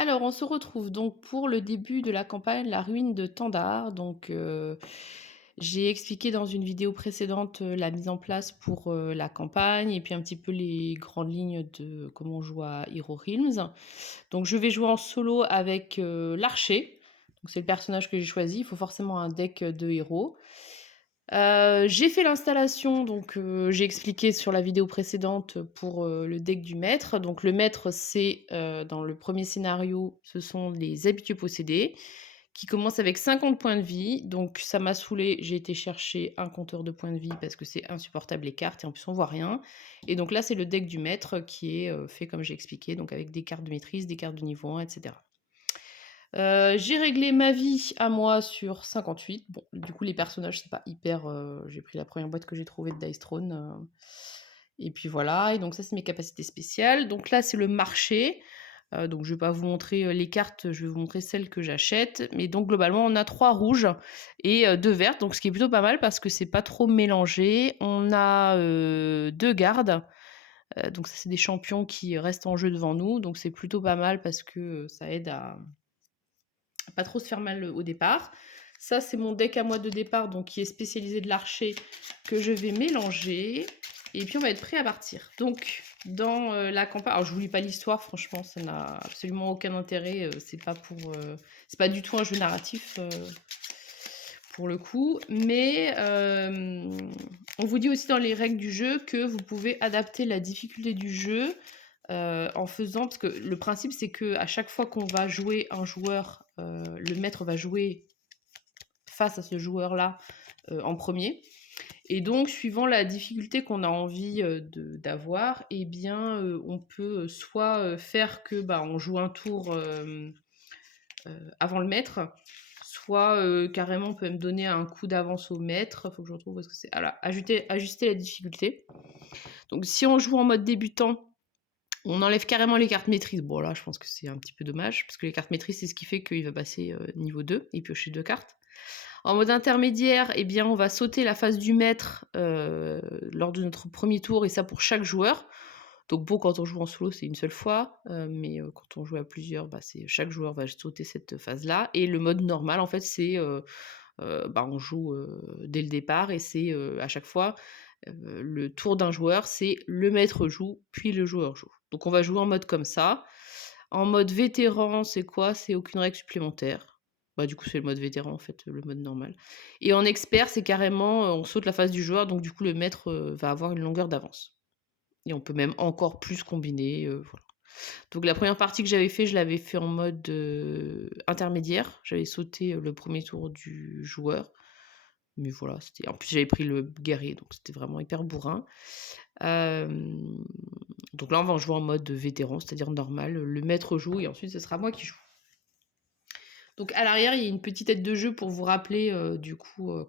Alors, on se retrouve donc pour le début de la campagne La Ruine de Tandar. J'ai expliqué dans une vidéo précédente, la mise en place pour, la campagne et puis un petit peu les grandes lignes de comment on joue à Hero Realms. Donc je vais jouer en solo avec, l'archer. Donc c'est le personnage que j'ai choisi. Il faut forcément un deck, de héros. J'ai fait l'installation, j'ai expliqué sur la vidéo précédente pour, le deck du maître. Donc le maître, c'est, dans le premier scénario, ce sont les habitués possédés qui commencent avec 50 points de vie. Donc ça m'a saoulée, j'ai été chercher un compteur de points de vie parce que c'est insupportable les cartes et en plus on voit rien. Et donc là, c'est le deck du maître qui est, fait comme j'ai expliqué, donc avec des cartes de maîtrise, des cartes de niveau 1 et cetera. J'ai réglé ma vie à moi sur 58. Bon, du coup, les personnages, c'est pas hyper, j'ai pris la première boîte que j'ai trouvée de Dice Throne, et puis voilà. Et donc ça, c'est mes capacités spéciales. Donc là, c'est le marché. Donc je vais pas vous montrer, les cartes, je vais vous montrer celles que j'achète. Mais donc globalement, on a 3 rouges et 2 vertes, donc ce qui est plutôt pas mal parce que c'est pas trop mélangé. On a, 2 gardes, donc ça, c'est des champions qui restent en jeu devant nous, donc c'est plutôt pas mal parce que, ça aide à pas trop se faire mal au départ. Ça, c'est mon deck à moi de départ, donc qui est spécialisé de l'archer, que je vais mélanger. Et puis, on va être prêt à partir. Donc, dans la campagne... Alors, je vous lis pas l'histoire, franchement, ça n'a absolument aucun intérêt. C'est pas du tout un jeu narratif, pour le coup. Mais on vous dit aussi dans les règles du jeu que vous pouvez adapter la difficulté du jeu en faisant, parce que le principe c'est que à chaque fois qu'on va jouer un joueur, le maître va jouer face à ce joueur-là en premier. Et donc, suivant la difficulté qu'on a envie d'avoir, eh bien, on peut soit faire que on joue un tour avant le maître, soit carrément on peut me donner un coup d'avance au maître. Faut que je retrouve où est-ce que c'est. Voilà, ajuster la difficulté. Donc, si on joue en mode débutant, on enlève carrément les cartes maîtrise. Bon, là, je pense que c'est un petit peu dommage, parce que les cartes maîtrise, c'est ce qui fait qu'il va passer niveau 2 et piocher 2 cartes. En mode intermédiaire, eh bien, on va sauter la phase du maître lors de notre premier tour, et ça pour chaque joueur. Donc bon, quand on joue en solo, c'est une seule fois, mais quand on joue à plusieurs, c'est chaque joueur va sauter cette phase-là. Et le mode normal, en fait, c'est on joue dès le départ, et c'est à chaque fois le tour d'un joueur, c'est le maître joue, puis le joueur joue. Donc on va jouer en mode comme ça. En mode vétéran, c'est quoi? C'est aucune règle supplémentaire. Du coup, c'est le mode vétéran, en fait, le mode normal. Et en expert, c'est carrément, on saute la phase du joueur, donc du coup, le maître va avoir une longueur d'avance. Et on peut même encore plus combiner, voilà. Donc la première partie que j'avais fait, je l'avais fait en mode intermédiaire. J'avais sauté le premier tour du joueur. Mais voilà, en plus, j'avais pris le guerrier, donc c'était vraiment hyper bourrin. Donc là, on va en jouer en mode vétéran, c'est-à-dire normal. Le maître joue et ensuite, ce sera moi qui joue. Donc à l'arrière, il y a une petite aide de jeu pour vous rappeler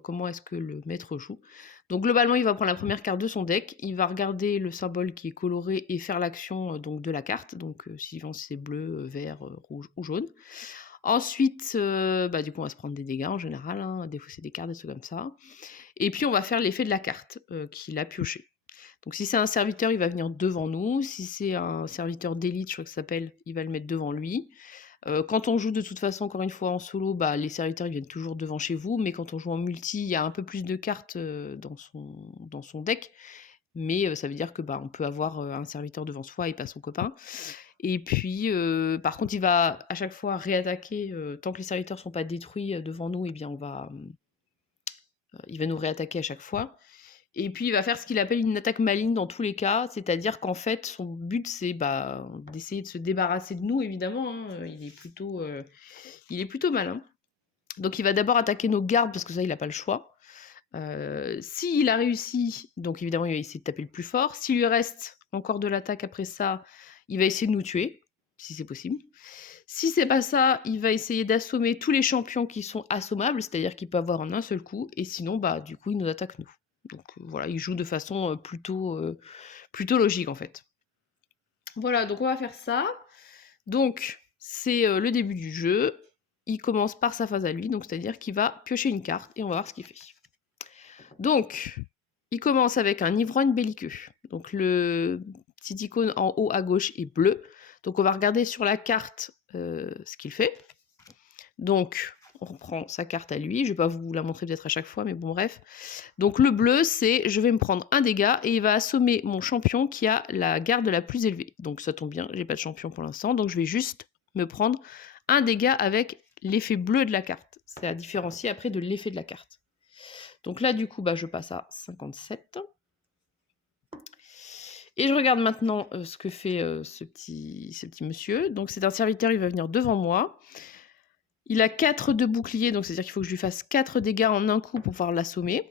comment est-ce que le maître joue. Donc globalement, il va prendre la première carte de son deck, il va regarder le symbole qui est coloré et faire l'action de la carte, donc suivant si c'est bleu, vert, rouge ou jaune. Ensuite, du coup, on va se prendre des dégâts en général, hein, défausser des cartes, des trucs comme ça. Et puis, on va faire l'effet de la carte qu'il a pioché. Donc, si c'est un serviteur, il va venir devant nous. Si c'est un serviteur d'élite, je crois que ça s'appelle, il va le mettre devant lui. Quand on joue de toute façon, encore une fois, en solo, les serviteurs ils viennent toujours devant chez vous. Mais quand on joue en multi, il y a un peu plus de cartes dans son deck. Mais ça veut dire que on peut avoir un serviteur devant soi et pas son copain. Et puis, par contre, il va à chaque fois réattaquer, tant que les serviteurs sont pas détruits devant nous, eh bien, il va nous réattaquer à chaque fois. Et puis, il va faire ce qu'il appelle une attaque maligne dans tous les cas, c'est-à-dire qu'en fait, son but, c'est d'essayer de se débarrasser de nous, évidemment. Hein, il est plutôt malin. Donc, il va d'abord attaquer nos gardes, parce que ça, il n'a pas le choix. S'il a réussi, donc évidemment, il va essayer de taper le plus fort. S'il lui reste encore de l'attaque après ça, il va essayer de nous tuer, si c'est possible. Si c'est pas ça, il va essayer d'assommer tous les champions qui sont assommables, c'est-à-dire qu'il peut avoir en un seul coup, et sinon, du coup, il nous attaque nous. Donc voilà, il joue de façon plutôt logique en fait. Voilà, donc on va faire ça. Donc c'est le début du jeu. Il commence par sa phase à lui, donc c'est-à-dire qu'il va piocher une carte et on va voir ce qu'il fait. Donc, il commence avec un ivrogne belliqueux. Donc le petit icône en haut à gauche est bleu. Donc on va regarder sur la carte ce qu'il fait. Donc, on reprend sa carte à lui. Je vais pas vous la montrer peut-être à chaque fois, mais bon, bref. Donc, le bleu, c'est je vais me prendre un dégât et il va assommer mon champion qui a la garde la plus élevée. Donc, ça tombe bien, j'ai pas de champion pour l'instant. Donc, je vais juste me prendre un dégât avec l'effet bleu de la carte. C'est à différencier après de l'effet de la carte. Donc là, du coup, je passe à 57. Et je regarde maintenant ce que fait ce petit monsieur. Donc, c'est un serviteur, il va venir devant moi. Il a 4 de bouclier, donc c'est-à-dire qu'il faut que je lui fasse 4 dégâts en un coup pour pouvoir l'assommer.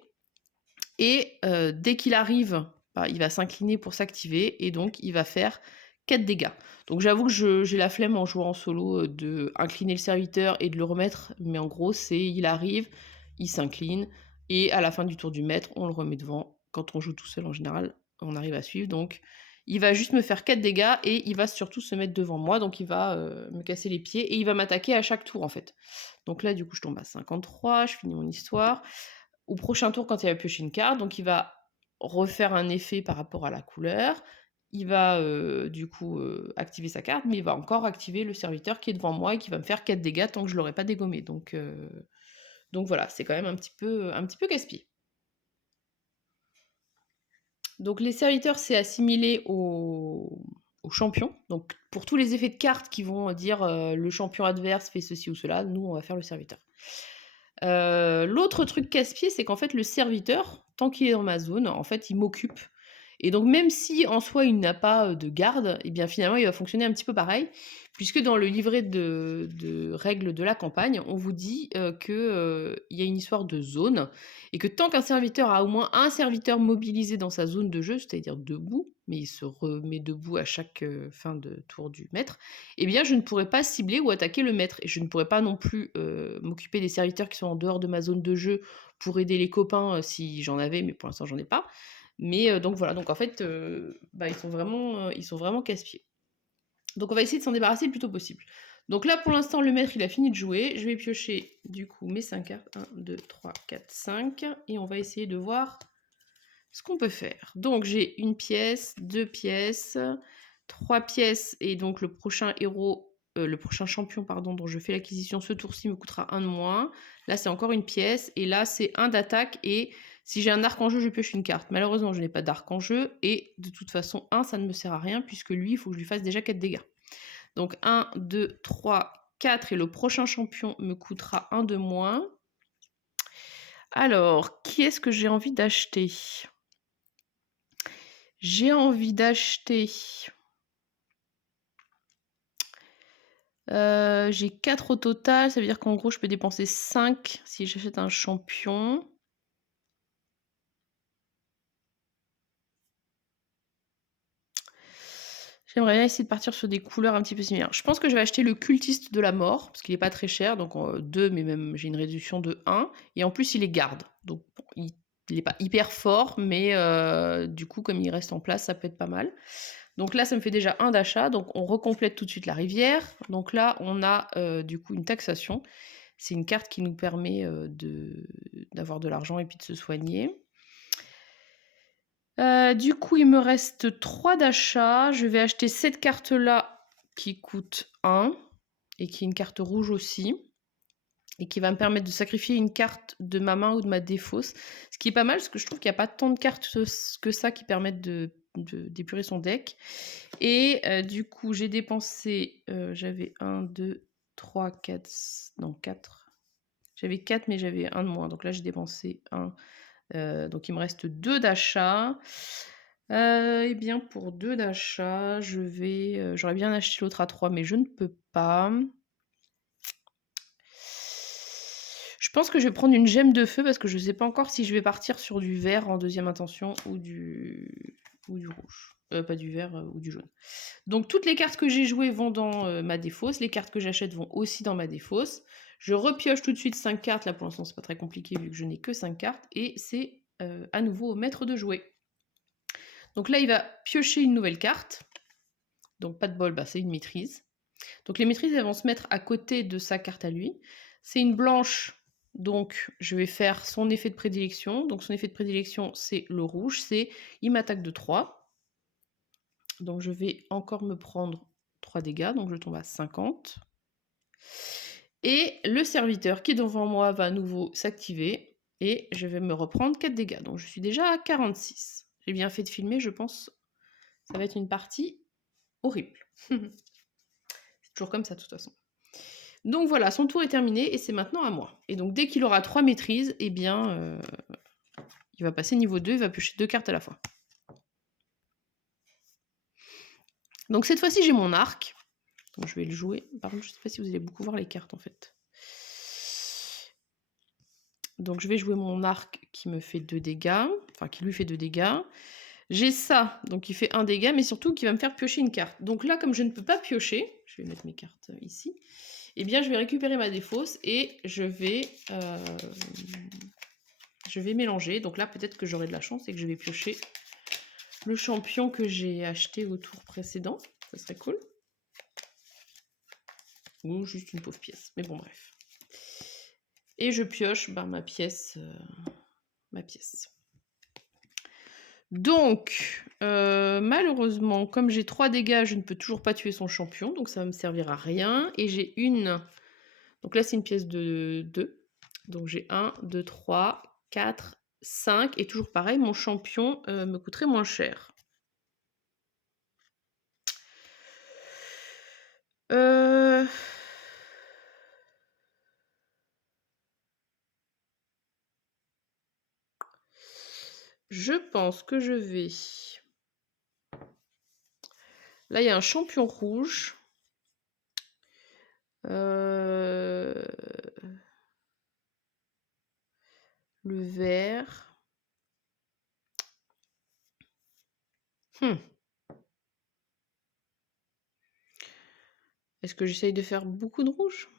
Et dès qu'il arrive, il va s'incliner pour s'activer, et donc il va faire 4 dégâts. Donc j'avoue que j'ai la flemme en jouant en solo de incliner le serviteur et de le remettre, mais en gros c'est il arrive, il s'incline, et à la fin du tour du maître, on le remet devant. Quand on joue tout seul en général, on arrive à suivre, donc il va juste me faire 4 dégâts, et il va surtout se mettre devant moi, donc il va me casser les pieds, et il va m'attaquer à chaque tour en fait. Donc là du coup je tombe à 53, je finis mon histoire. Au prochain tour, quand il va piocher une carte, donc il va refaire un effet par rapport à la couleur. Il va du coup activer sa carte, mais il va encore activer le serviteur qui est devant moi et qui va me faire 4 dégâts tant que je l'aurai pas dégommé. Donc voilà, c'est quand même un petit peu casse-pied. Donc les serviteurs, c'est assimilé au champion. Donc pour tous les effets de cartes qui vont dire le champion adverse fait ceci ou cela, nous on va faire le serviteur. L'autre truc casse-pied, c'est qu'en fait le serviteur, tant qu'il est dans ma zone, en fait il m'occupe. Et donc même si en soi il n'a pas de garde, et bien finalement il va fonctionner un petit peu pareil, puisque dans le livret de règles de la campagne, on vous dit qu'il y a une histoire de zone, et que tant qu'un serviteur a au moins un serviteur mobilisé dans sa zone de jeu, c'est-à-dire debout, mais il se remet debout à chaque fin de tour du maître, eh bien je ne pourrai pas cibler ou attaquer le maître, et je ne pourrai pas non plus m'occuper des serviteurs qui sont en dehors de ma zone de jeu pour aider les copains si j'en avais, mais pour l'instant j'en ai pas. Mais donc voilà, donc en fait, ils sont vraiment casse-pieds. Donc on va essayer de s'en débarrasser le plus tôt possible. Donc là, pour l'instant, le maître, il a fini de jouer. Je vais piocher, du coup, mes 5 cartes. 1, 2, 3, 4, 5. Et on va essayer de voir ce qu'on peut faire. Donc j'ai une pièce, 2 pièces, 3 pièces. Et donc le prochain héros, le prochain champion, pardon, dont je fais l'acquisition ce tour-ci me coûtera 1 de moins. Là, c'est encore une pièce. Et là, c'est 1 d'attaque. Et si j'ai un arc en jeu, je pioche une carte. Malheureusement, je n'ai pas d'arc en jeu. Et de toute façon, 1, ça ne me sert à rien, puisque lui, il faut que je lui fasse déjà 4 dégâts. Donc 1, 2, 3, 4. Et le prochain champion me coûtera 1 de moins. Alors, qui est-ce que j'ai envie d'acheter ? J'ai envie d'acheter... j'ai 4 au total, ça veut dire qu'en gros, je peux dépenser 5 si j'achète un champion. J'aimerais bien essayer de partir sur des couleurs un petit peu similaires. Je pense que je vais acheter le cultiste de la mort, parce qu'il n'est pas très cher, donc 2, mais même j'ai une réduction de 1. Et en plus, il est garde. Donc bon, il n'est pas hyper fort, mais du coup, comme il reste en place, ça peut être pas mal. Donc là, ça me fait déjà 1 d'achat. Donc on recomplète tout de suite la rivière. Donc là, on a du coup une taxation. C'est une carte qui nous permet d'avoir de l'argent et puis de se soigner. Du coup, il me reste 3 d'achats. Je vais acheter cette carte-là qui coûte 1 et qui est une carte rouge aussi. Et qui va me permettre de sacrifier une carte de ma main ou de ma défausse. Ce qui est pas mal, parce que je trouve qu'il n'y a pas tant de cartes que ça qui permettent d'épurer son deck. Et du coup, j'ai dépensé... j'avais 1, 2, 3, 4... Non, 4. J'avais 4, mais j'avais 1 de moins. Donc là, j'ai dépensé 1. Donc il me reste 2 d'achats. Eh bien, pour 2 d'achats, j'aurais bien acheté l'autre à 3, mais je ne peux pas. Je pense que je vais prendre une gemme de feu parce que je ne sais pas encore si je vais partir sur du vert en deuxième intention ou du rouge. Pas du vert ou du jaune. Donc toutes les cartes que j'ai jouées vont dans ma défausse. Les cartes que j'achète vont aussi dans ma défausse. Je repioche tout de suite 5 cartes. Là pour l'instant c'est pas très compliqué vu que je n'ai que 5 cartes. Et c'est à nouveau au maître de jouer. Donc là il va piocher une nouvelle carte. Donc pas de bol, c'est une maîtrise. Donc les maîtrises elles vont se mettre à côté de sa carte à lui. C'est une blanche. Donc, je vais faire son effet de prédilection. Donc, son effet de prédilection, c'est le rouge. C'est il m'attaque de 3. Donc, je vais encore me prendre 3 dégâts. Donc, je tombe à 50. Et le serviteur qui est devant moi va à nouveau s'activer et je vais me reprendre 4 dégâts. Donc je suis déjà à 46. J'ai bien fait de filmer, je pense. Ça va être une partie horrible. C'est toujours comme ça de toute façon. Donc voilà, son tour est terminé et c'est maintenant à moi. Et donc dès qu'il aura 3 maîtrises, eh bien, il va passer niveau 2, il va piocher 2 cartes à la fois. Donc cette fois-ci, j'ai mon arc. Donc je vais le jouer. Par contre, je ne sais pas si vous allez beaucoup voir les cartes en fait. Donc je vais jouer mon arc qui me fait 2 dégâts. Enfin, qui lui fait 2 dégâts. J'ai ça, donc il fait 1 dégât, mais surtout qui va me faire piocher une carte. Donc là, comme je ne peux pas piocher, je vais mettre mes cartes ici, eh bien je vais récupérer ma défausse et je vais mélanger. Donc là, peut-être que j'aurai de la chance et que je vais piocher le champion que j'ai acheté au tour précédent. Ça serait cool. Ou juste une pauvre pièce. Mais bon, bref. Et je pioche ma pièce. Donc, malheureusement, comme j'ai 3 dégâts, je ne peux toujours pas tuer son champion. Donc ça va me servir à rien. Et j'ai une... Donc là, c'est une pièce de 2. Donc j'ai 1, 2, 3, 4, 5. Et toujours pareil, mon champion me coûterait moins cher. Je pense que je vais... Là, il y a un champion rouge. Le vert. Est-ce que j'essaye de faire beaucoup de rouge?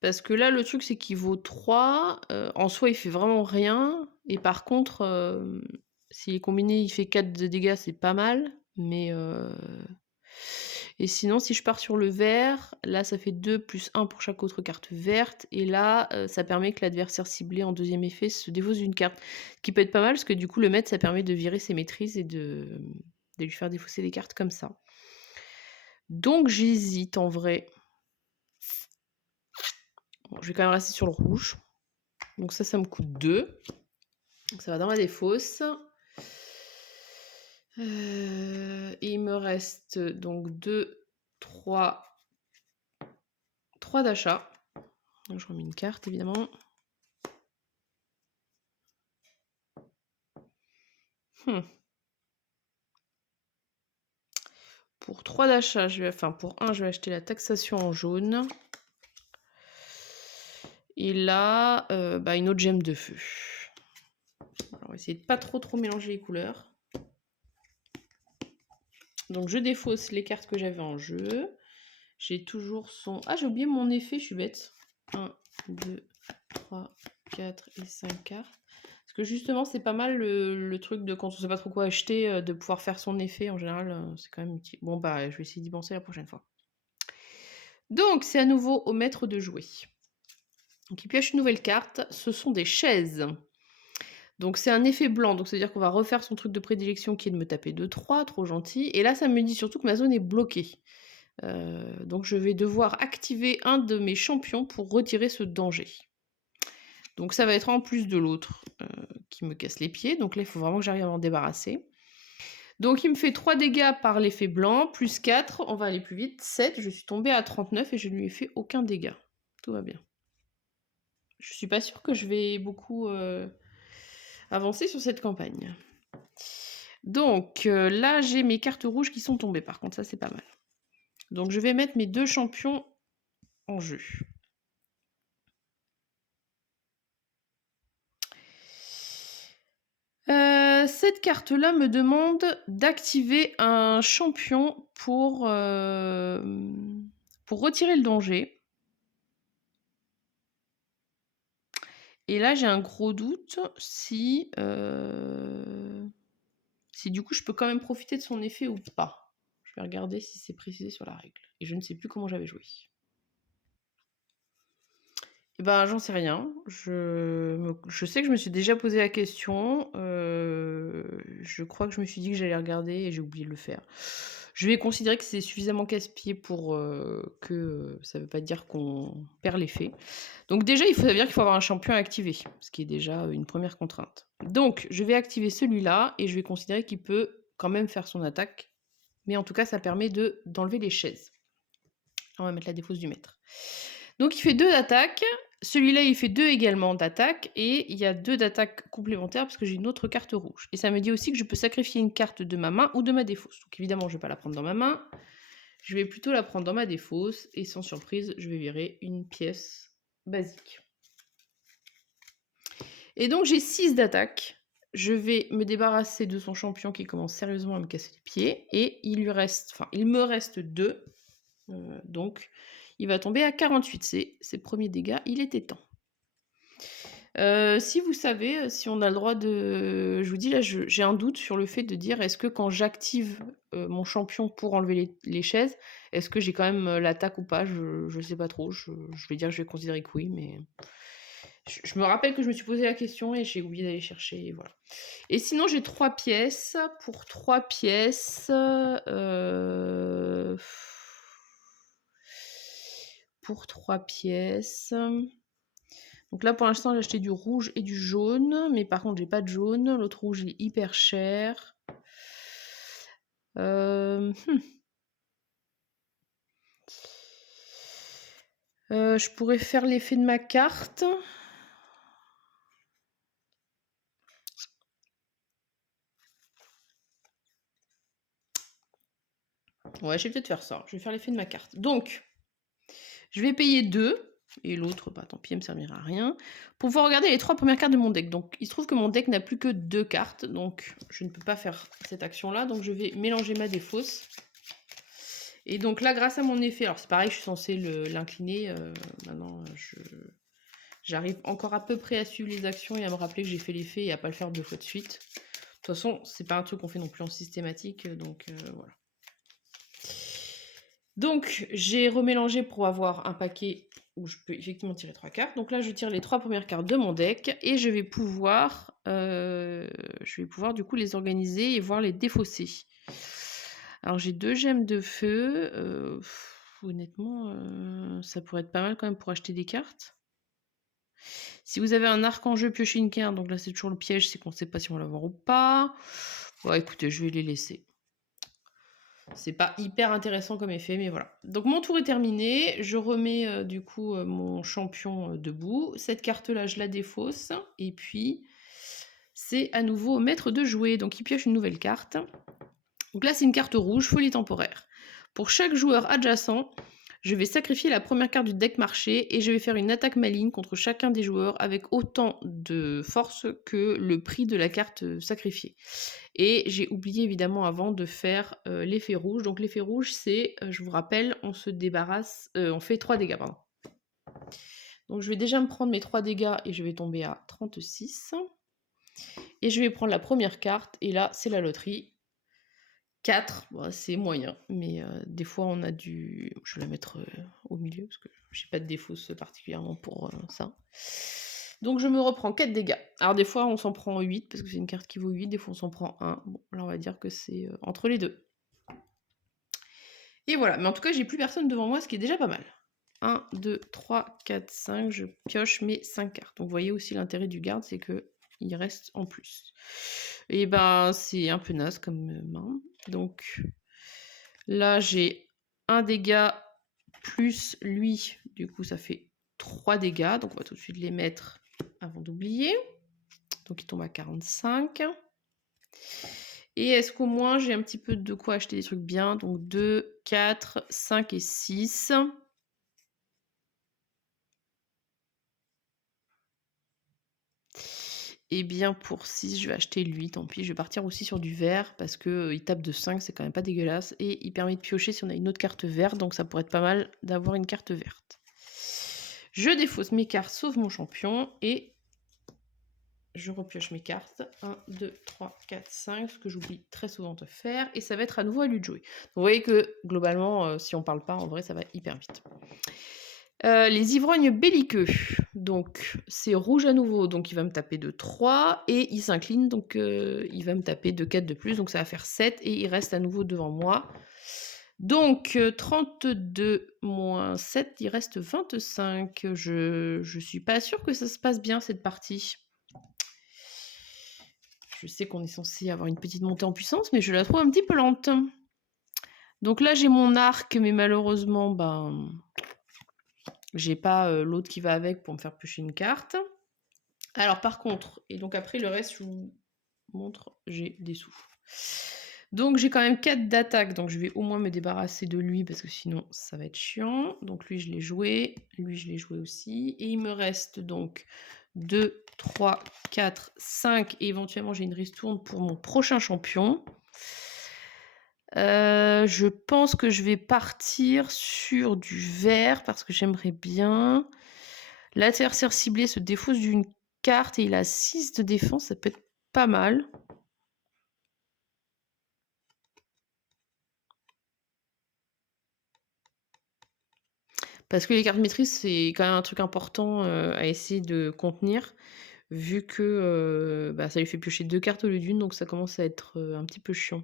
Parce que là, le truc, c'est qu'il vaut 3. En soi, il fait vraiment rien. Et par contre, s'il est combiné, il fait 4 de dégâts, c'est pas mal. Mais... Et sinon, si je pars sur le vert, là, ça fait 2 plus 1 pour chaque autre carte verte. Et là, ça permet que l'adversaire ciblé en deuxième effet se défausse d'une carte. Ce qui peut être pas mal, parce que du coup, le maître, ça permet de virer ses maîtrises et de lui faire défausser des cartes comme ça. Donc, j'hésite en vrai. Bon, je vais quand même rester sur le rouge. Donc ça me coûte 2. Donc ça va dans ma défausse. Et il me reste donc 2, 3 d'achat. Je remets une carte évidemment. Pour 3 d'achat, pour 1, je vais acheter la taxation en jaune. Et là, une autre gemme de feu. Alors, on va essayer de pas trop mélanger les couleurs. Donc je défausse les cartes que j'avais en jeu. J'ai toujours son... Ah, j'ai oublié mon effet, je suis bête. 1, 2, 3, 4 et 5 cartes. Parce que justement, c'est pas mal le truc de quand on sait pas trop quoi acheter, de pouvoir faire son effet. En général, c'est quand même utile. Bon, je vais essayer d'y penser la prochaine fois. Donc, c'est à nouveau au maître de jouer. Donc, il pioche une nouvelle carte. Ce sont des chaises. Donc, c'est un effet blanc. Donc, c'est-à-dire qu'on va refaire son truc de prédilection qui est de me taper 2-3. Trop gentil. Et là, ça me dit surtout que ma zone est bloquée. Donc, je vais devoir activer un de mes champions pour retirer ce danger. Donc, ça va être en plus de l'autre qui me casse les pieds. Donc là, il faut vraiment que j'arrive à m'en débarrasser. Donc, il me fait 3 dégâts par l'effet blanc, plus 4. On va aller plus vite. 7. Je suis tombée à 39 et je ne lui ai fait aucun dégât. Tout va bien. Je suis pas sûre que je vais beaucoup avancer sur cette campagne. Donc là, j'ai mes cartes rouges qui sont tombées. Par contre, ça, c'est pas mal. Donc, je vais mettre mes 2 champions en jeu. Cette carte-là me demande d'activer un champion pour retirer le danger. Et là, j'ai un gros doute si du coup je peux quand même profiter de son effet ou pas. Je vais regarder si c'est précisé sur la règle. Et je ne sais plus comment j'avais joué. Eh ben, j'en sais rien. Je sais que je me suis déjà posé la question, je crois que je me suis dit que j'allais regarder et j'ai oublié de le faire. Je vais considérer que c'est suffisamment casse-pied pour, que, ça veut pas dire qu'on perd l'effet. Donc déjà, il faut ça veut dire qu'il faut avoir un champion à activer, ce qui est déjà une première contrainte. Donc je vais activer celui-là et je vais considérer qu'il peut quand même faire son attaque, mais en tout cas, ça permet d'enlever les chaises. On va mettre la défausse du maître. Donc il fait 2 d'attaque. Celui-là, il fait 2 également d'attaque. Et il y a 2 d'attaque complémentaires parce que j'ai une autre carte rouge. Et ça me dit aussi que je peux sacrifier une carte de ma main ou de ma défausse. Donc évidemment, je ne vais pas la prendre dans ma main. Je vais plutôt la prendre dans ma défausse. Et sans surprise, je vais virer une pièce basique. Et donc j'ai 6 d'attaque. Je vais me débarrasser de son champion qui commence sérieusement à me casser les pieds. Et il me reste 2. Donc il va tomber à 48. C'est ses premiers dégâts. Il était temps. Si vous savez, si on a le droit de je vous dis là, j'ai un doute sur le fait de dire: «Est-ce que quand j'active, mon champion pour enlever les chaises, est-ce que j'ai quand même, l'attaque ou pas?» Je sais pas trop, je vais dire que je vais considérer que oui, mais je me rappelle que je me suis posé la question et j'ai oublié d'aller chercher et voilà. Et sinon j'ai 3 pièces. Pour 3 pièces, pour 3 pièces, donc là, pour l'instant, j'ai acheté du rouge et du jaune, mais par contre, j'ai pas de jaune. L'autre rouge, il est hyper cher. Hem, mmh. Je pourrais faire l'effet de ma carte. Ouais, je vais peut-être faire ça. Je vais faire l'effet de ma carte. Donc, je vais payer 2 et l'autre, bah, tant pis, elle me servira à rien, pour pouvoir regarder les 3 premières cartes de mon deck. Donc, il se trouve que mon deck n'a plus que 2 cartes, donc je ne peux pas faire cette action-là. Donc, je vais mélanger ma défausse. Et donc là, grâce à mon effet, alors c'est pareil, je suis censée l'incliner. Maintenant, j'arrive encore à peu près à suivre les actions et à me rappeler que j'ai fait l'effet et à pas le faire 2 fois de suite. De toute façon, c'est pas un truc qu'on fait non plus en systématique, donc voilà. Donc j'ai remélangé pour avoir un paquet où je peux effectivement tirer 3 cartes. Donc là, je tire les 3 premières cartes de mon deck et je vais pouvoir du coup les organiser et voir les défausser. Alors j'ai 2 gemmes de feu. Honnêtement, ça pourrait être pas mal quand même pour acheter des cartes. Si vous avez un arc en jeu, piochez une carte. Donc là, c'est toujours le piège, c'est qu'on ne sait pas si on va l'avoir ou pas. Bon, écoutez, je vais les laisser. C'est pas hyper intéressant comme effet, mais voilà. Donc mon tour est terminé. Je remets du coup mon champion debout. Cette carte-là, je la défausse. Et puis, c'est à nouveau au maître de jouer. Donc il pioche une nouvelle carte. Donc là, c'est une carte rouge, folie temporaire. Pour chaque joueur adjacent, je vais sacrifier la première carte du deck marché et je vais faire une attaque maligne contre chacun des joueurs avec autant de force que le prix de la carte sacrifiée. Et j'ai oublié évidemment avant de faire l'effet rouge. Donc l'effet rouge, c'est, je vous rappelle, on se débarrasse, on fait 3 dégâts, pardon. Donc je vais déjà me prendre mes 3 dégâts et je vais tomber à 36. Et je vais prendre la première carte et là, c'est la loterie. 4, bon, c'est moyen, mais des fois on a du... Je vais la mettre au milieu parce que j'ai pas de défausse particulièrement pour ça. Donc je me reprends 4 dégâts. Alors des fois on s'en prend 8 parce que c'est une carte qui vaut 8, des fois on s'en prend 1. Bon, là on va dire que c'est entre les deux. Et voilà, mais en tout cas j'ai plus personne devant moi, ce qui est déjà pas mal. 1, 2, 3, 4, 5, je pioche mes 5 cartes. Donc vous voyez aussi l'intérêt du garde, c'est que il reste en plus. Et ben c'est un peu naze comme main. Donc là j'ai un dégât plus lui, du coup ça fait 3 dégâts. Donc on va tout de suite les mettre avant d'oublier. Donc il tombe à 45. Et est-ce qu'au moins j'ai un petit peu de quoi acheter des trucs bien. Donc 2, 4, 5 et 6. Et bien pour 6, je vais acheter lui, tant pis, je vais partir aussi sur du vert parce que il tape de 5, c'est quand même pas dégueulasse. Et il permet de piocher si on a une autre carte verte, donc ça pourrait être pas mal d'avoir une carte verte. Je défausse mes cartes sauf mon champion et je repioche mes cartes. 1, 2, 3, 4, 5, ce que j'oublie très souvent de faire. Et ça va être à nouveau à lui de jouer. Donc vous voyez que globalement, si on parle pas, en vrai, ça va hyper vite. Les ivrognes belliqueux, donc c'est rouge à nouveau, donc il va me taper de 3 et il s'incline, donc il va me taper de 4 de plus, donc ça va faire 7 et il reste à nouveau devant moi. Donc 32 moins 7, il reste 25. Je suis pas sûre que ça se passe bien cette partie. Je sais qu'on est censé avoir une petite montée en puissance, mais je la trouve un petit peu lente. Donc là, j'ai mon arc, mais malheureusement, ben, j'ai pas l'autre qui va avec pour me faire piocher une carte. Alors par contre, et donc après le reste, je vous montre, j'ai des sous. Donc j'ai quand même 4 d'attaque, donc je vais au moins me débarrasser de lui parce que sinon ça va être chiant. Donc lui je l'ai joué, lui je l'ai joué aussi. Et il me reste donc 2, 3, 4, 5 et éventuellement j'ai une ristourne pour mon prochain champion. Je pense que je vais partir sur du vert parce que j'aimerais bien. L'adversaire ciblé se défausse d'une carte et il a 6 de défense, ça peut être pas mal. Parce que les cartes maîtrise, c'est quand même un truc important à essayer de contenir, vu que bah, ça lui fait piocher 2 cartes au lieu d'une, donc ça commence à être un petit peu chiant.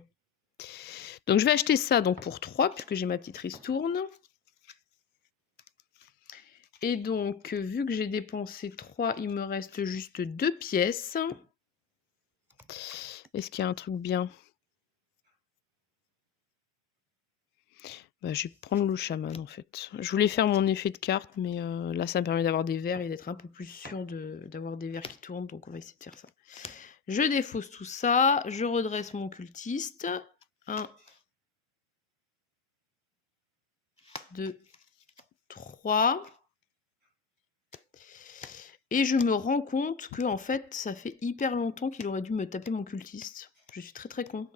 Donc je vais acheter ça donc pour 3, puisque j'ai ma petite ristourne. Et donc, vu que j'ai dépensé 3, il me reste juste 2 pièces. Est-ce qu'il y a un truc bien? Bah, je vais prendre le chaman en fait. Je voulais faire mon effet de carte, mais là ça me permet d'avoir des verres et d'être un peu plus sûr d'avoir des verres qui tournent, donc on va essayer de faire ça. Je défausse tout ça, je redresse mon cultiste. 1, 2, 3. Et je me rends compte que en fait ça fait hyper longtemps qu'il aurait dû me taper mon cultiste. Je suis très très con.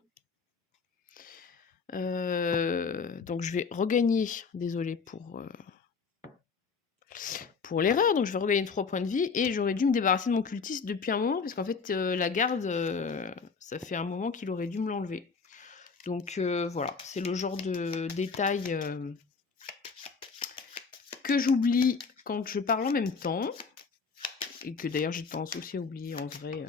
Donc je vais regagner, désolé pour l'erreur, donc je vais regagner 3 points de vie et j'aurais dû me débarrasser de mon cultiste depuis un moment parce qu'en fait la garde, ça fait un moment qu'il aurait dû me l'enlever. Donc voilà, c'est le genre de détail que j'oublie quand je parle en même temps et que d'ailleurs j'ai tendance aussi à oublier en vrai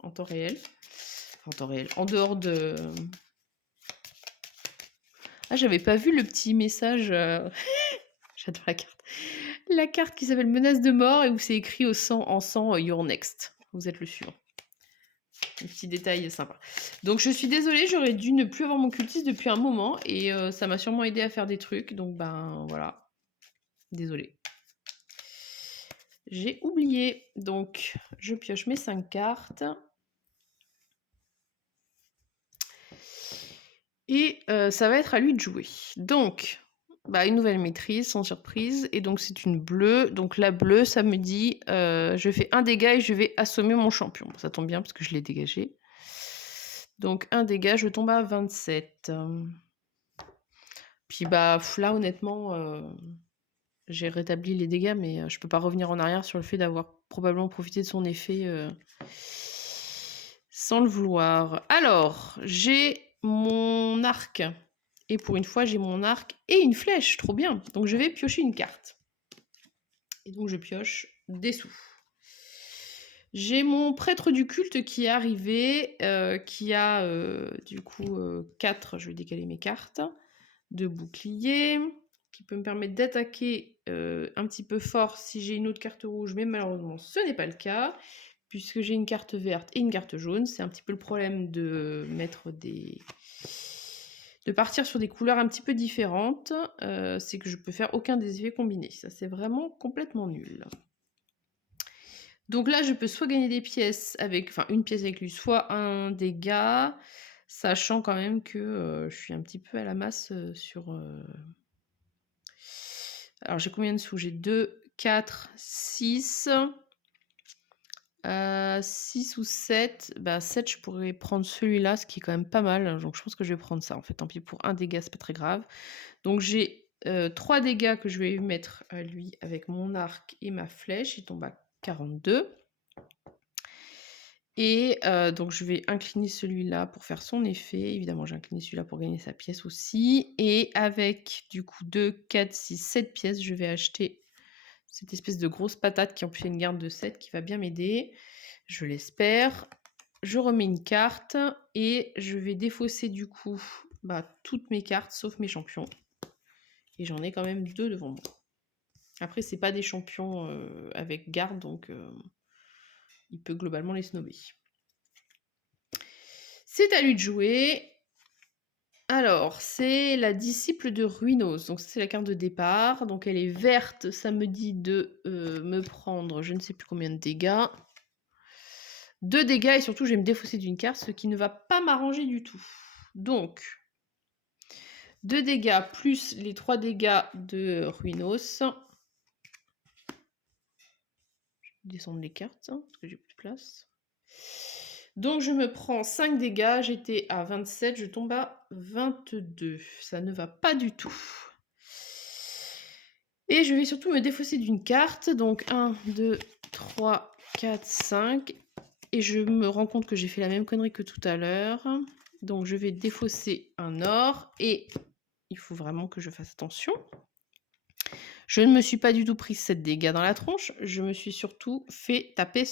en temps réel. Enfin, en temps réel, en dehors de... Ah, j'avais pas vu le petit message. J'adore la carte. La carte qui s'appelle Menace de mort et où c'est écrit au sang, en sang You're next. Vous êtes le suivant. Un petit détail sympa. Donc je suis désolée, j'aurais dû ne plus avoir mon cultiste depuis un moment et ça m'a sûrement aidé à faire des trucs. Donc ben voilà. Désolée. J'ai oublié. Donc je pioche mes 5 cartes. Et ça va être à lui de jouer. Donc, bah, une nouvelle maîtrise, sans surprise. Et donc, c'est une bleue. Donc, la bleue, ça me dit, je fais un dégât et je vais assommer mon champion. Ça tombe bien parce que je l'ai dégagé. Donc, un dégât, je tombe à 27. Puis, bah, là, honnêtement, j'ai rétabli les dégâts, mais je peux pas revenir en arrière sur le fait d'avoir probablement profité de son effet sans le vouloir. Alors, j'ai mon arc. Et pour une fois, j'ai mon arc et une flèche. Trop bien. Donc, je vais piocher une carte. Et donc, je pioche des sous. J'ai mon prêtre du culte qui est arrivé, qui a du coup 4, je vais décaler mes cartes, de bouclier, qui peut me permettre d'attaquer un petit peu fort si j'ai une autre carte rouge, mais malheureusement ce n'est pas le cas, puisque j'ai une carte verte et une carte jaune. C'est un petit peu le problème de mettre de partir sur des couleurs un petit peu différentes, c'est que je peux faire aucun des effets combinés. Ça, c'est vraiment complètement nul. Donc là, je peux soit gagner des pièces avec, enfin une pièce avec lui, soit un dégât, sachant quand même que je suis un petit peu à la masse sur... Alors j'ai combien de sous? J'ai 2, 4, 6... 6 ou 7. Bah 7, je pourrais prendre celui-là, ce qui est quand même pas mal. Donc je pense que je vais prendre ça en fait. Tant pis pour un dégât, c'est pas très grave. Donc j'ai 3 dégâts que je vais mettre à lui avec mon arc et ma flèche. Il tombe à 42. Et donc je vais incliner celui-là pour faire son effet. Évidemment, j'ai incliné celui-là pour gagner sa pièce aussi. Et avec du coup 2, 4, 6, 7 pièces, je vais acheter cette espèce de grosse patate qui en plus a une garde de 7 qui va bien m'aider. Je l'espère. Je remets une carte et je vais défausser du coup toutes mes cartes sauf mes champions. Et j'en ai quand même 2 devant moi. Après, c'est pas des champions avec garde, donc il peut globalement les snobber. C'est à lui de jouer. Alors, c'est la disciple de Ruinos. Donc, c'est la carte de départ. Donc, elle est verte. Ça me dit de me prendre je ne sais plus combien de dégâts. 2 dégâts et surtout, je vais me défausser d'une carte, ce qui ne va pas m'arranger du tout. Donc, 2 dégâts plus les 3 dégâts de Ruinos. Je vais descendre les cartes parce que j'ai plus de place. Donc je me prends 5 dégâts, j'étais à 27, je tombe à 22. Ça ne va pas du tout. Et je vais surtout me défausser d'une carte. Donc 1, 2, 3, 4, 5. Et je me rends compte que j'ai fait la même connerie que tout à l'heure. Donc je vais défausser un or. Et il faut vraiment que je fasse attention. Je ne me suis pas du tout pris 7 dégâts dans la tronche. Je me suis surtout fait taper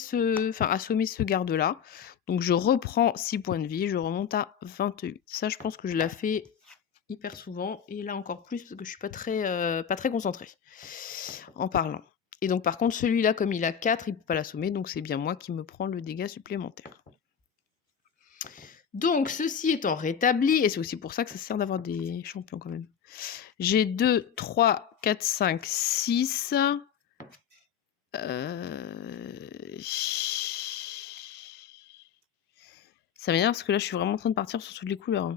assommer ce garde-là. Donc je reprends 6 points de vie. Je remonte à 28. Ça, je pense que je la fais hyper souvent. Et là encore plus parce que je suis pas très concentrée en parlant. Et donc par contre, celui-là, comme il a 4, il ne peut pas l'assommer. Donc c'est bien moi qui me prends le dégât supplémentaire. Donc, ceci étant rétabli, et c'est aussi pour ça que ça sert d'avoir des champions quand même. J'ai 2, 3, 4, 5, 6. Ça m'énerve parce que là, je suis vraiment en train de partir sur toutes les couleurs.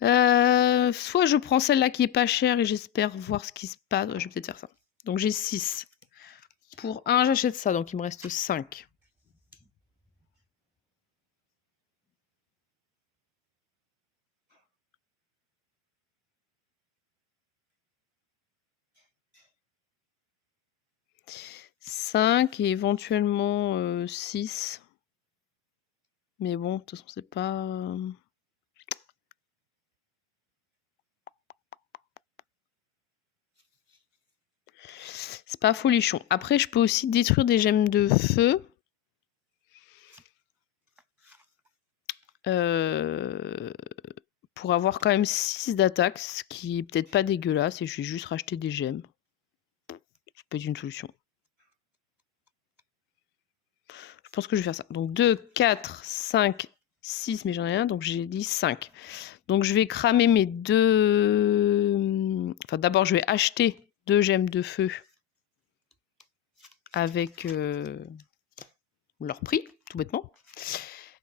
Soit je prends celle-là qui est pas chère et j'espère voir ce qui se passe. Je vais peut-être faire ça. Donc, j'ai 6. Pour 1, j'achète ça, donc il me reste 5. Et éventuellement 6. Mais bon, de toute façon, c'est pas... C'est pas folichon. Après, je peux aussi détruire des gemmes de feu. Pour avoir quand même 6 d'attaque, ce qui est peut-être pas dégueulasse. Et je vais juste racheter des gemmes. Ça peut être une solution. Je pense que je vais faire ça. Donc 2, 4, 5, 6, mais j'en ai un, donc j'ai dit 5. Donc je vais cramer mes 2... Enfin d'abord je vais acheter 2 gemmes de feu avec leur prix, tout bêtement.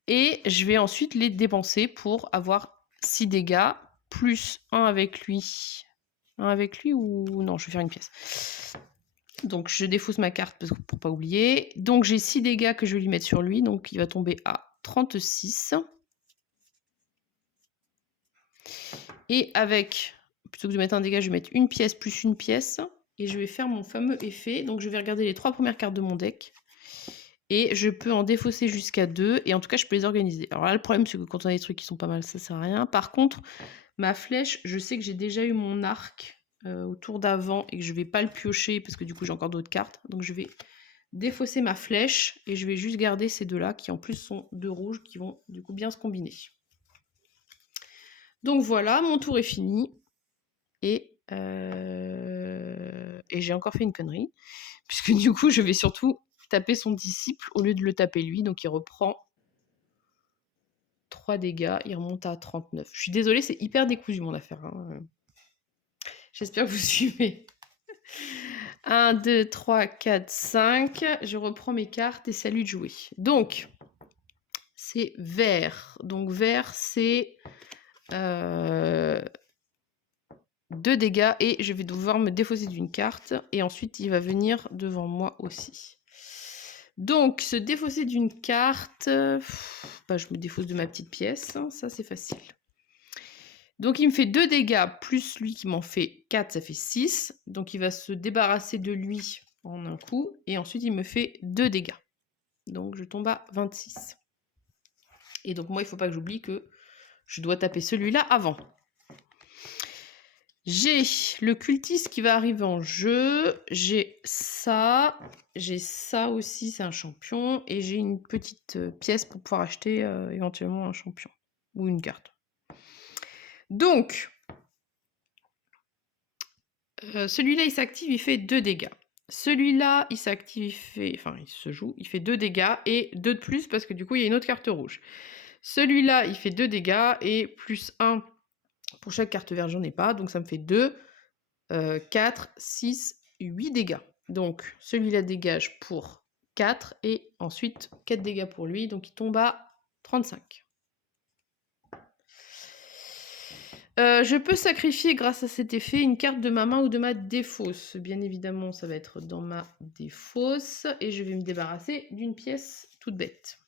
Et je vais ensuite les dépenser pour avoir 6 dégâts, plus 1 avec lui. 1 avec lui ou... Non, je vais faire une pièce. Donc je défausse ma carte pour pas oublier. Donc j'ai 6 dégâts que je vais lui mettre sur lui. Donc il va tomber à 36. Et avec, plutôt que de mettre un dégât, je vais mettre une pièce plus une pièce. Et je vais faire mon fameux effet. Donc je vais regarder les 3 premières cartes de mon deck. Et je peux en défausser jusqu'à 2. Et en tout cas, je peux les organiser. Alors là, le problème, c'est que quand on a des trucs qui sont pas mal, ça sert à rien. Par contre, ma flèche, je sais que j'ai déjà eu mon arc au tour d'avant et que je vais pas le piocher parce que du coup, j'ai encore d'autres cartes. Donc je vais défausser ma flèche et je vais juste garder ces deux-là qui en plus sont 2 rouges qui vont du coup bien se combiner. Donc voilà, mon tour est fini. Et j'ai encore fait une connerie. Puisque du coup, je vais surtout taper son disciple au lieu de le taper lui. Donc il reprend 3 dégâts. Il remonte à 39. Je suis désolée, c'est hyper décousu mon affaire. Hein. J'espère que vous suivez. 1, 2, 3, 4, 5. Je reprends mes cartes et c'est à lui de jouer. Donc, c'est vert. Donc vert, c'est 2 dégâts et je vais devoir me défausser d'une carte et ensuite il va venir devant moi aussi. Donc se défausser d'une carte, je me défausse de ma petite pièce, ça c'est facile. Donc il me fait 2 dégâts plus lui qui m'en fait 4, ça fait 6. Donc il va se débarrasser de lui en un coup. Et ensuite, il me fait 2 dégâts. Donc, je tombe à 26. Et donc, moi, il ne faut pas que j'oublie que je dois taper celui-là avant. J'ai le cultiste qui va arriver en jeu. J'ai ça aussi, c'est un champion. Et j'ai une petite pièce pour pouvoir acheter éventuellement un champion ou une carte. Donc, celui-là, il s'active, il fait 2 dégâts. Celui-là, il s'active, il se joue, il fait 2 dégâts et 2 de plus parce que du coup, il y a une autre carte rouge. Celui-là, il fait 2 dégâts et plus 1 pour chaque carte verte, j'en ai pas. Donc, ça me fait 2, 4, 6, 8 dégâts. Donc, celui-là dégage pour 4 et ensuite 4 dégâts pour lui. Donc, il tombe à 35. Je peux sacrifier grâce à cet effet une carte de ma main ou de ma défausse. Bien évidemment, ça va être dans ma défausse. Et je vais me débarrasser d'une pièce toute bête.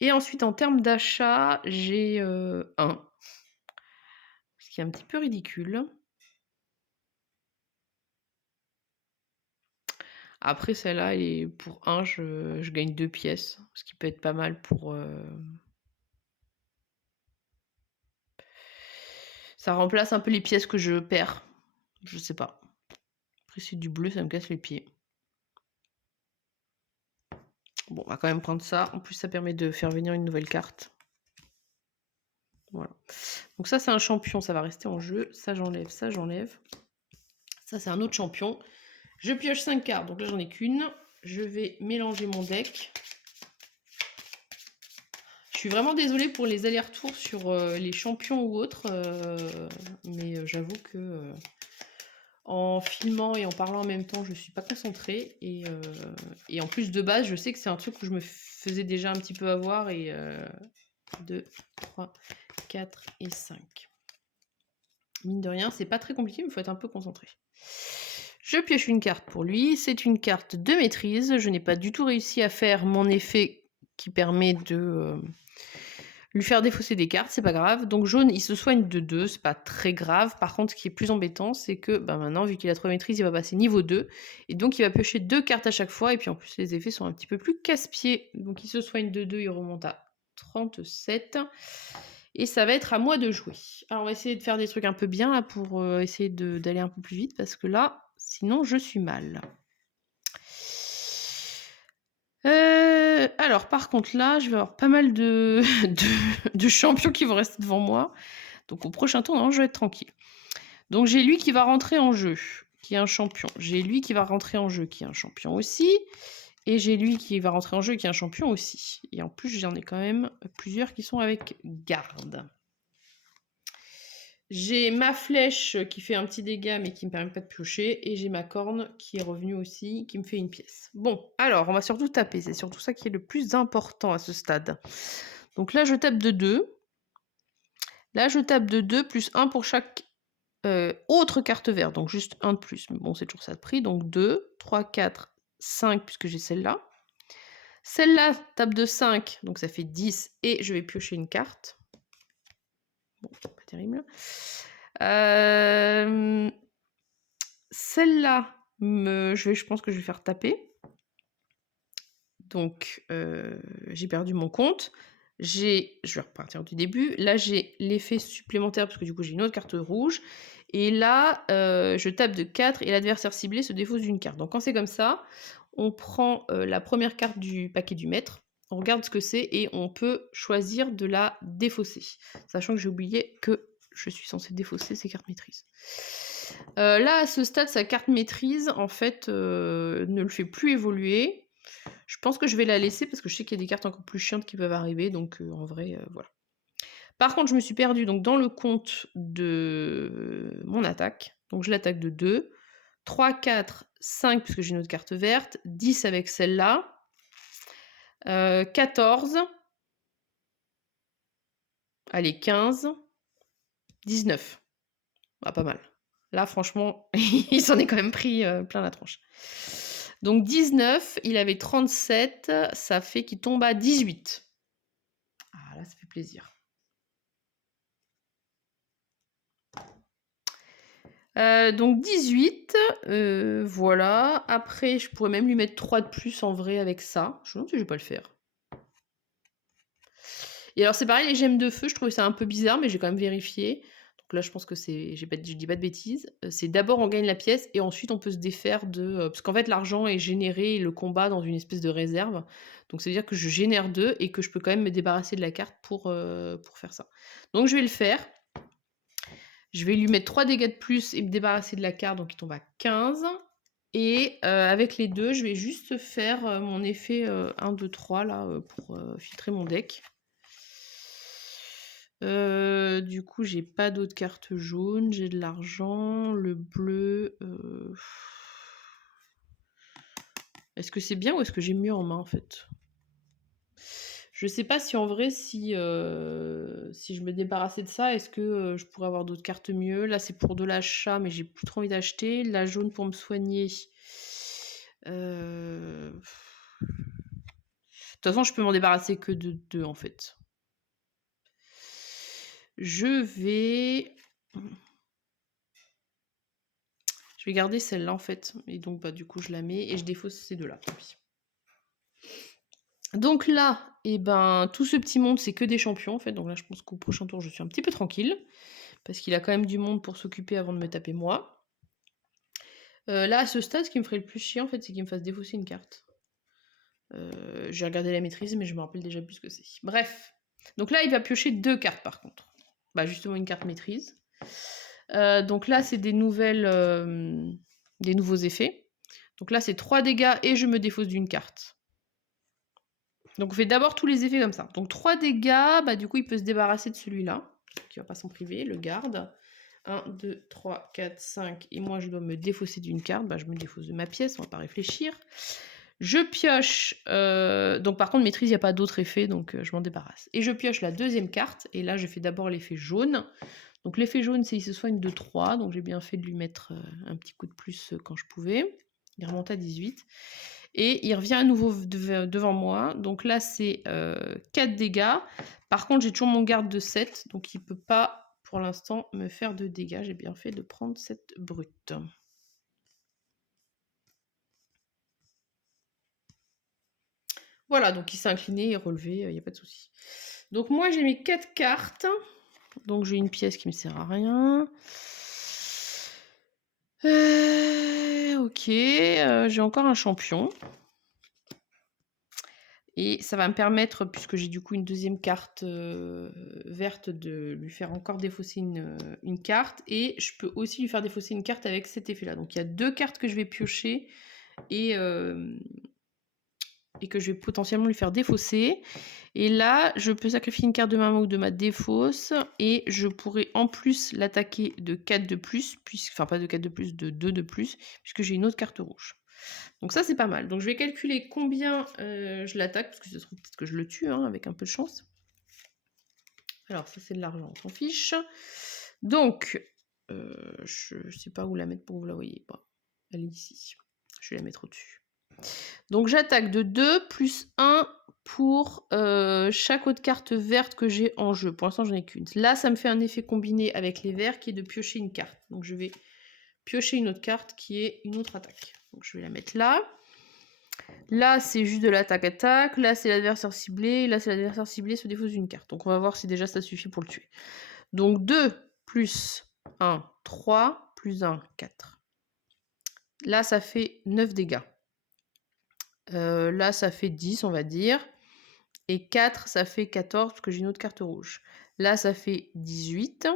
Et ensuite, en termes d'achat, j'ai 1. Ce qui est un petit peu ridicule. Après, celle-là, pour 1, je gagne 2 pièces. Ce qui peut être pas mal pour... Ça remplace un peu les pièces que je perds. Je sais pas. Après, c'est du bleu, ça me casse les pieds. Bon, on va quand même prendre ça. En plus, ça permet de faire venir une nouvelle carte. Voilà. Donc ça, c'est un champion. Ça va rester en jeu. Ça, j'enlève. Ça, j'enlève. Ça, c'est un autre champion. Je pioche 5 cartes. Donc là, j'en ai qu'une. Je vais mélanger mon deck. Je suis vraiment désolée pour les allers-retours sur les champions ou autres. Mais j'avoue que... en filmant et en parlant en même temps, je ne suis pas concentrée. Et en plus, de base, je sais que c'est un truc où je me faisais déjà un petit peu avoir. Et 2, 3, 4 et 5. Mine de rien, c'est pas très compliqué, mais il faut être un peu concentré. Je pioche une carte pour lui. C'est une carte de maîtrise. Je n'ai pas du tout réussi à faire mon effet qui permet de... lui faire défausser des cartes, c'est pas grave. Donc jaune, il se soigne de 2, c'est pas très grave. Par contre, ce qui est plus embêtant, c'est que maintenant, vu qu'il a 3 maîtrises, il va passer niveau 2. Et donc, il va piocher 2 cartes à chaque fois. Et puis, en plus, les effets sont un petit peu plus casse-pieds. Donc, il se soigne de 2, il remonte à 37. Et ça va être à moi de jouer. Alors, on va essayer de faire des trucs un peu bien là, pour essayer d'aller un peu plus vite. Parce que là, sinon, je suis mal. Alors, par contre, là, je vais avoir pas mal de champions qui vont rester devant moi. Donc, au prochain tour, non, je vais être tranquille. Donc, j'ai lui qui va rentrer en jeu, qui est un champion. J'ai lui qui va rentrer en jeu, qui est un champion aussi. Et j'ai lui qui va rentrer en jeu, qui est un champion aussi. Et en plus, j'en ai quand même plusieurs qui sont avec garde. J'ai ma flèche qui fait un petit dégât mais qui ne me permet pas de piocher. Et j'ai ma corne qui est revenue aussi, qui me fait une pièce. Bon, alors on va surtout taper. C'est surtout ça qui est le plus important à ce stade. Donc là, je tape de 2. Là, je tape de 2 plus 1 pour chaque autre carte verte. Donc juste 1 de plus. Mais bon, c'est toujours ça de prix. Donc 2, 3, 4, 5 puisque j'ai celle-là. Celle-là tape de 5. Donc ça fait 10. Et je vais piocher une carte. Bon, pas terrible. Celle-là, je pense que je vais faire taper. Donc, j'ai perdu mon compte. Je vais repartir du début. Là, j'ai l'effet supplémentaire parce que du coup, j'ai une autre carte rouge. Et là, je tape de 4 et l'adversaire ciblé se défausse d'une carte. Donc, quand c'est comme ça, on prend la première carte du paquet du maître. On regarde ce que c'est et on peut choisir de la défausser. Sachant que j'ai oublié que je suis censée défausser ces cartes maîtrise. Là, à ce stade, sa carte maîtrise, en fait, ne le fait plus évoluer. Je pense que je vais la laisser parce que je sais qu'il y a des cartes encore plus chiantes qui peuvent arriver. Donc, en vrai, voilà. Par contre, je me suis perdue donc, dans le compte de mon attaque. Donc, je l'attaque de 2. 3, 4, 5 puisque j'ai une autre carte verte. 10 avec celle-là. 14. Allez, 15. 19. Ah, pas mal. Là, franchement, il s'en est quand même pris plein la tronche. Donc 19, il avait 37, ça fait qu'il tombe à 18. Ah là, ça fait plaisir. Donc 18, voilà. Après, je pourrais même lui mettre 3 de plus en vrai avec ça. Je me demande si je vais pas le faire. Et alors c'est pareil, les gemmes de feu, je trouvais ça un peu bizarre, mais j'ai quand même vérifié. Donc là, je pense que je dis pas de bêtises. C'est d'abord on gagne la pièce et ensuite on peut se défaire parce qu'en fait l'argent est généré et le combat dans une espèce de réserve. Donc ça veut dire que je génère 2 et que je peux quand même me débarrasser de la carte pour faire ça. Donc je vais le faire. Je vais lui mettre 3 dégâts de plus et me débarrasser de la carte, donc il tombe à 15. Et avec les 2, je vais juste faire mon effet 1, 2, 3 là pour filtrer mon deck. Du coup, j'ai pas d'autres cartes jaunes, j'ai de l'argent, le bleu. Est-ce que c'est bien ou est-ce que j'ai mieux en main en fait? Je sais pas si en vrai, si je me débarrassais de ça, est-ce que je pourrais avoir d'autres cartes mieux? Là, c'est pour de l'achat, mais j'ai plus trop envie d'acheter. La jaune pour me soigner. De toute façon, je peux m'en débarrasser que de 2 en fait. Je vais garder celle-là en fait. Et donc, bah, du coup, je la mets et je défausse ces deux-là. Tant pis. Donc là, et ben, tout ce petit monde, c'est que des champions en fait. Donc là, je pense qu'au prochain tour, je suis un petit peu tranquille. Parce qu'il a quand même du monde pour s'occuper avant de me taper moi. Là, à ce stade, ce qui me ferait le plus chier, en fait, c'est qu'il me fasse défausser une carte. J'ai regardé la maîtrise, mais je me rappelle déjà plus ce que c'est. Bref. Donc là, il va piocher 2 cartes, par contre. Bah, justement, une carte maîtrise. Donc là, c'est des nouveaux effets. Donc là, c'est 3 dégâts et je me défausse d'une carte. Donc on fait d'abord tous les effets comme ça. Donc 3 dégâts, bah du coup, il peut se débarrasser de celui-là, qui va pas s'en priver, le garde. 1, 2, 3, 4, 5. Et moi, je dois me défausser d'une carte. Bah, je me défausse de ma pièce, on va pas réfléchir. Je pioche. Donc, par contre, maîtrise, il n'y a pas d'autre effet, donc je m'en débarrasse. Et je pioche la deuxième carte. Et là, je fais d'abord l'effet jaune. Donc, l'effet jaune, c'est il se soigne de 3. Donc, j'ai bien fait de lui mettre un petit coup de plus quand je pouvais. Il remonte à 18. Et il revient à nouveau devant moi. Donc là, c'est 4 dégâts. Par contre, j'ai toujours mon garde de 7. Donc, il ne peut pas pour l'instant me faire de dégâts. J'ai bien fait de prendre cette brute. Voilà, donc il s'est incliné et relevé, il n'y a pas de souci. Donc moi j'ai mes 4 cartes. Donc j'ai une pièce qui me sert à rien. Ok, j'ai encore un champion. Et ça va me permettre, puisque j'ai du coup une deuxième carte verte, de lui faire encore défausser une carte. Et je peux aussi lui faire défausser une carte avec cet effet-là. Donc il y a 2 cartes que je vais piocher et que je vais potentiellement lui faire défausser. Et là, je peux sacrifier une carte de ma main ou de ma défausse. Et je pourrais en plus l'attaquer de 4 de plus, enfin pas de 4 de plus, de 2 de plus, puisque j'ai une autre carte rouge. Donc ça, c'est pas mal. Donc je vais calculer combien je l'attaque, parce que ça se trouve peut-être que je le tue, hein, avec un peu de chance. Alors ça, c'est de l'argent, on s'en fiche. Donc, je sais pas où la mettre pour que vous la voyez. Bon, elle est ici. Je vais la mettre au-dessus. Donc j'attaque de 2 plus 1 pour chaque autre carte verte que j'ai en jeu. Pour l'instant, j'en ai qu'une. Là, ça me fait un effet combiné avec les verts qui est de piocher une carte. Donc je vais piocher une autre carte qui est une autre attaque. Donc je vais la mettre là. Là, c'est juste de l'attaque-attaque. Là, c'est l'adversaire ciblé. Là, c'est l'adversaire ciblé se défausse d'une carte. Donc on va voir si déjà ça suffit pour le tuer. Donc 2 plus 1, 3, plus 1, 4. Là, ça fait 9 dégâts. Là, ça fait 10, on va dire. Et 4, ça fait 14, parce que j'ai une autre carte rouge. Là, ça fait 18.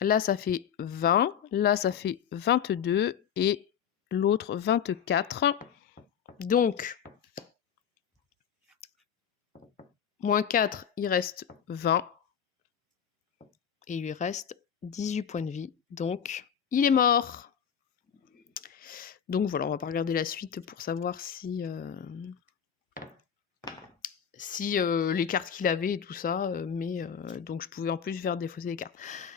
Là, ça fait 20. Là, ça fait 22. Et l'autre, 24. Donc, moins 4, il reste 20. Et il lui reste 18 points de vie. Donc, il est mort. Donc voilà, on va pas regarder la suite pour savoir si les cartes qu'il avait et tout ça, mais donc je pouvais en plus faire défausser des cartes.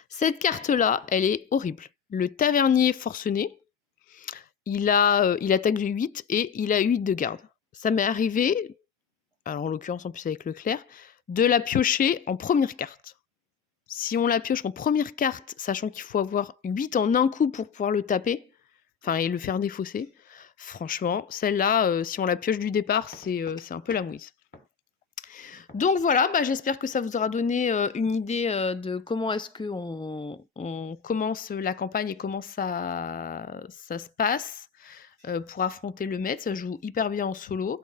Cette carte-là, elle est horrible. Le tavernier forcené, il attaque de 8 et il a 8 de garde. Ça m'est arrivé, alors en l'occurrence en plus avec Leclerc, de la piocher en première carte. Si on la pioche en première carte, sachant qu'il faut avoir 8 en un coup pour pouvoir le taper, enfin et le faire défausser, franchement, celle-là, si on la pioche du départ, c'est un peu la mouise. Donc voilà, bah, j'espère que ça vous aura donné, une idée, de comment est-ce qu'on commence la campagne et comment ça se passe, pour affronter le maître. Ça joue hyper bien en solo.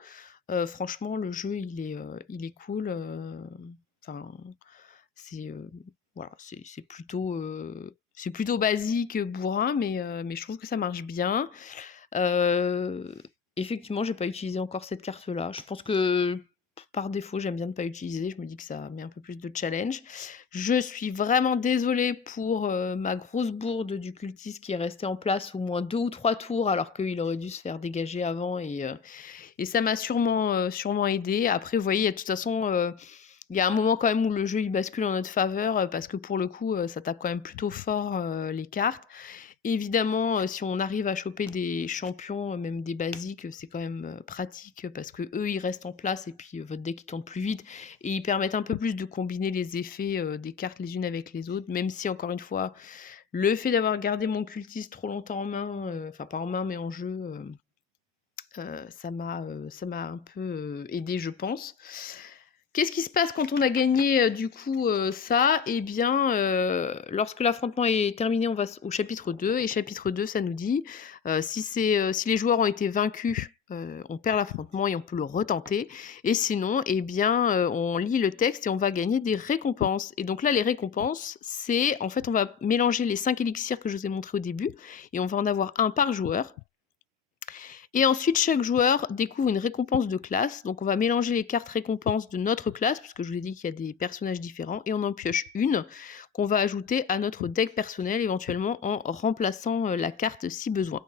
Franchement, le jeu, il est cool, enfin, c'est, voilà, c'est plutôt basique, bourrin, mais je trouve que ça marche bien. Effectivement, j'ai pas utilisé encore cette carte-là. Je pense que par défaut, j'aime bien ne pas utiliser. Je me dis que ça met un peu plus de challenge. Je suis vraiment désolée pour, ma grosse bourde du cultiste qui est resté en place au moins 2 ou 3 tours alors qu'il aurait dû se faire dégager avant et ça m'a sûrement aidé. Après, vous voyez, il y a de toute façon, il y a un moment quand même où le jeu il bascule en notre faveur, parce que pour le coup, ça tape quand même plutôt fort, les cartes. Évidemment, si on arrive à choper des champions, même des basiques, c'est quand même, pratique, parce que eux ils restent en place et puis, votre deck il tourne plus vite et ils permettent un peu plus de combiner les effets, des cartes les unes avec les autres. Même si encore une fois, le fait d'avoir gardé mon cultiste trop longtemps en main, enfin pas en main mais en jeu, ça m'a un peu, aidée je pense. Qu'est-ce qui se passe quand on a gagné, du coup, ça? Eh bien, lorsque l'affrontement est terminé, on va au chapitre 2 et chapitre 2 ça nous dit, si les joueurs ont été vaincus, on perd l'affrontement et on peut le retenter et sinon, eh bien, on lit le texte et on va gagner des récompenses et donc là, les récompenses, c'est en fait, on va mélanger les 5 élixirs que je vous ai montrés au début et on va en avoir un par joueur et ensuite, chaque joueur découvre une récompense de classe. Donc, on va mélanger les cartes récompenses de notre classe, puisque je vous ai dit qu'il y a des personnages différents, et on en pioche une qu'on va ajouter à notre deck personnel, éventuellement en remplaçant la carte si besoin.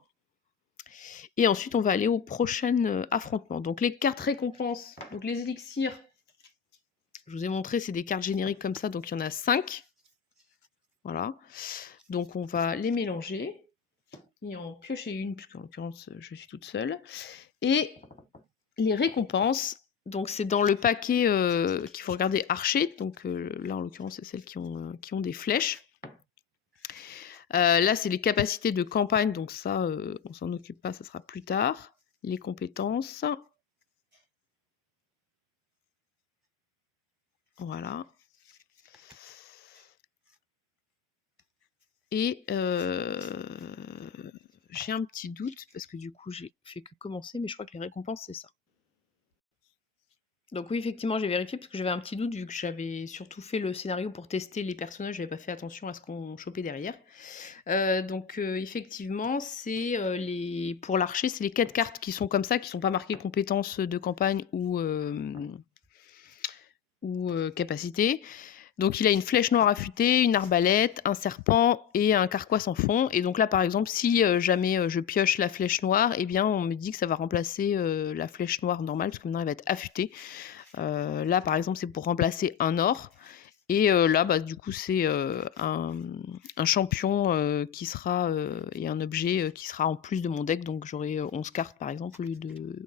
Et ensuite, on va aller au prochain affrontement. Donc, les cartes récompenses, donc les élixirs, je vous ai montré, c'est des cartes génériques comme ça, donc il y en a 5. Voilà. Donc, on va les mélanger et en piocher une, puisqu'en l'occurrence, je suis toute seule. Et les récompenses, donc c'est dans le paquet qu'il faut regarder archer. Donc là, en l'occurrence, c'est celles qui ont des flèches. Là, c'est les capacités de campagne. Donc ça, on s'en occupe pas, ça sera plus tard. Les compétences. Voilà. Et j'ai un petit doute parce que du coup, j'ai fait que commencer, mais je crois que les récompenses, c'est ça. Donc oui, effectivement, j'ai vérifié parce que j'avais un petit doute vu que j'avais surtout fait le scénario pour tester les personnages, j'avais pas fait attention à ce qu'on chopait derrière. Donc effectivement, c'est, pour l'archer, c'est les 4 cartes qui sont comme ça, qui sont pas marquées compétences de campagne ou capacité. Donc il a une flèche noire affûtée, une arbalète, un serpent et un carquois sans fond et donc là, par exemple, si, jamais, je pioche la flèche noire et bien, on me dit que ça va remplacer, la flèche noire normale parce que maintenant elle va être affûtée. Là, par exemple, c'est pour remplacer un or et là, bah, du coup, c'est, un champion, qui sera, et un objet, qui sera en plus de mon deck, donc j'aurai, 11 cartes, par exemple,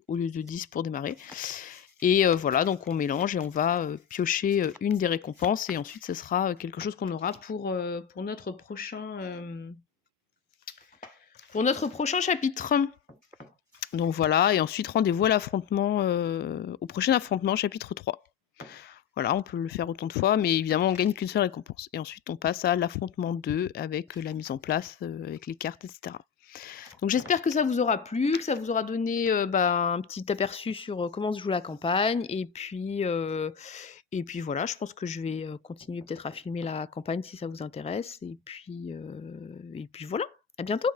au lieu de 10 pour démarrer et voilà, donc on mélange et on va, piocher, une des récompenses et ensuite ce sera, quelque chose qu'on aura pour notre prochain chapitre. Donc voilà et ensuite rendez-vous à l'affrontement, au prochain affrontement, chapitre 3. Voilà, on peut le faire autant de fois, mais évidemment, on gagne qu'une seule récompense. Et ensuite, on passe à l'affrontement 2 avec la mise en place, avec les cartes, etc. Donc j'espère que ça vous aura plu, que ça vous aura donné bah, un petit aperçu sur comment se joue la campagne. Et puis voilà, je pense que je vais continuer peut-être à filmer la campagne si ça vous intéresse. Et puis voilà, à bientôt.